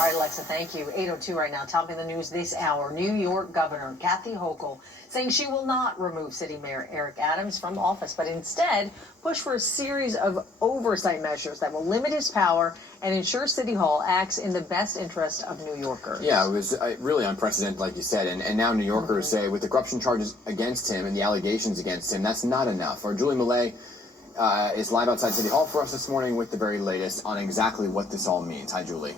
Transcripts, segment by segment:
All right, Alexa, thank you. 8:02 right now. Topping the news this hour. New York Governor Kathy Hochul saying she will not remove City Mayor Eric Adams from office, but instead push for a series of oversight measures that will limit his power and ensure City Hall acts in the best interest of New Yorkers. Yeah, it was really unprecedented, like you said, and now New Yorkers say with the corruption charges against him and the allegations against him, that's not enough. Our Julie Millet is live outside City Hall for us this morning with the very latest on exactly what this all means. Hi, Julie.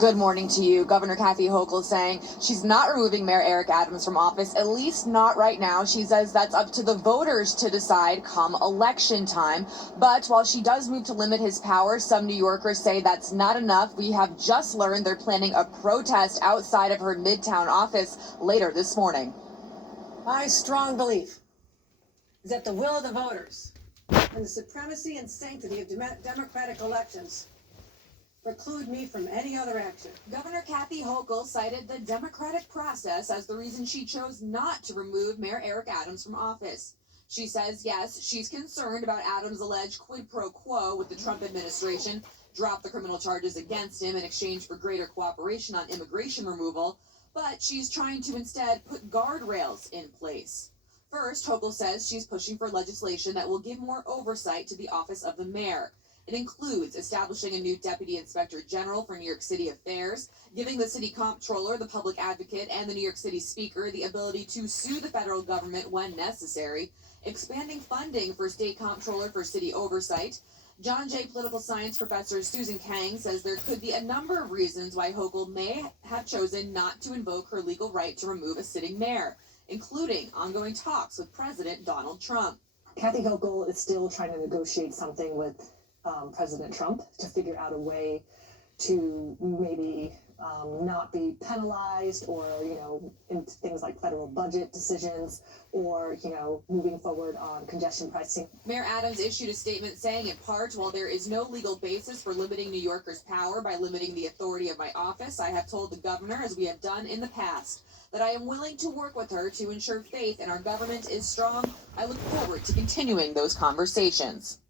Good morning to you. Governor Kathy Hochul saying she's not removing Mayor Eric Adams from office, at least not right now. She says that's up to the voters to decide come election time. But while she does move to limit his power, some New Yorkers say that's not enough. We have just learned they're planning a protest outside of her Midtown office later this morning. My strong belief is that the will of the voters and the supremacy and sanctity of democratic elections preclude me from any other action. Governor Kathy Hochul cited the democratic process as the reason she chose not to remove Mayor Eric Adams from office. She says, yes, she's concerned about Adams' alleged quid pro quo with the Trump administration, dropped the criminal charges against him in exchange for greater cooperation on immigration removal, but she's trying to instead put guardrails in place. First, Hochul says she's pushing for legislation that will give more oversight to the office of the mayor. It includes establishing a new Deputy Inspector General for New York City affairs, giving the City Comptroller, the Public Advocate, and the New York City Speaker the ability to sue the federal government when necessary, expanding funding for State Comptroller for city oversight. John Jay political science professor Susan Kang says there could be a number of reasons why Hochul may have chosen not to invoke her legal right to remove a sitting mayor, including ongoing talks with President Donald Trump. Kathy Hochul is still trying to negotiate something with President Trump to figure out a way to maybe not be penalized or, in things like federal budget decisions or, moving forward on congestion pricing. Mayor Adams issued a statement saying, in part, while there is no legal basis for limiting New Yorkers' power by limiting the authority of my office, I have told the governor, as we have done in the past, that I am willing to work with her to ensure faith in our government is strong. I look forward to continuing those conversations.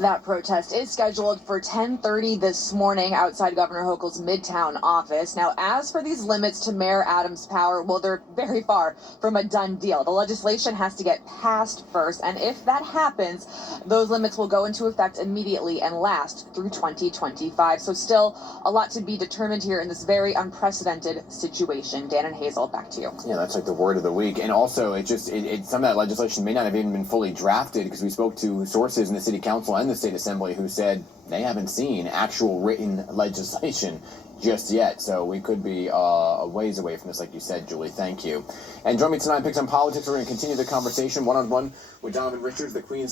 That protest is scheduled for 10:30 this morning outside Governor Hochul's Midtown office. Now, as for these limits to Mayor Adams' power, well, they're very far from a done deal. The legislation has to get passed first, and if that happens, those limits will go into effect immediately and last through 2025. So still a lot to be determined here in this very unprecedented situation. Dan and Hazel, back to you. Yeah, that's like the word of the week. And also, some of that legislation may not have even been fully drafted because we spoke to sources in the city council and the state assembly who said they haven't seen actual written legislation just yet. So we could be a ways away from this, like you said, Julie. Thank you. And join me tonight, Picks on Politics. We're going to continue the conversation one-on-one with Donovan Richards, the Queen's